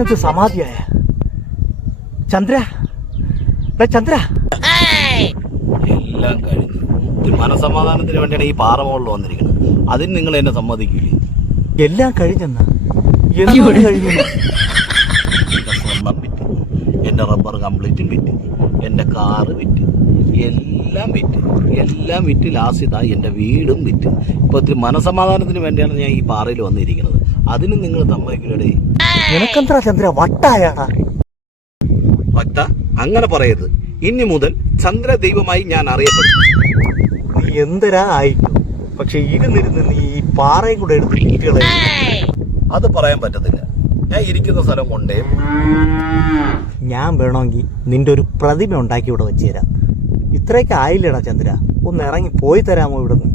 ഇവനത് സമാധിയായ? ചന്ദ്ര? ചന്ദ്ര. എല്ലാം കഴിഞ്ഞു. മനസമാധാനത്തിന് വേണ്ടിയാണ് ഈ പാറ മുകളിൽ വന്നിരിക്കുന്നത്. അതിന് നിങ്ങൾ എന്നെ സമ്മതിക്കില്ലേ എല്ലാം കഴിഞ്ഞെന്നാ? എന്റെ സ്വർണം വിറ്റ്. എന്റെ റബ്ബർ കംപ്ലീറ്റും വിറ്റ്. എന്റെ കാറ് വിറ്റ്. എല്ലാം വിറ്റ്. എല്ലാം വിറ്റ് ലാസ്റ്റ് ഇതാ എന്റെ വീടും വിറ്റ്. ഇപ്പൊ ഒത്തിരി മനസമാധാനത്തിന് വേണ്ടിയാണ് ഞാൻ ഈ പാറയിൽ വന്നിരിക്കുന്നത്. അതിന് നിങ്ങൾ നിനക്കെന്താ ചന്ദ്ര? ഭക്ത അങ്ങനെ പറയരുത്. ഇനി മുതൽ ചന്ദ്ര ദൈവമായി ഞാൻ അറിയപ്പെടും. നീ എന്തരാ ആയിട്ടു പക്ഷെ ഇരുന്നിരുന്ന് നീ ഈ പാറയും കൂടെ എടുത്ത് അത് പറയാൻ പറ്റത്തില്ല. ഞാൻ ഇരിക്കുന്ന സ്ഥലം കൊണ്ടേ ഞാൻ വേണമെങ്കിൽ നിന്റെ ഒരു പ്രതിമ ഉണ്ടാക്കി ഇവിടെ വെച്ച് തരാം. ഇത്രയൊക്കെ ആയില്ലടാ ചന്ദ്ര? ഒന്ന് ഇറങ്ങി പോയി തരാമോ ഇവിടുന്ന്?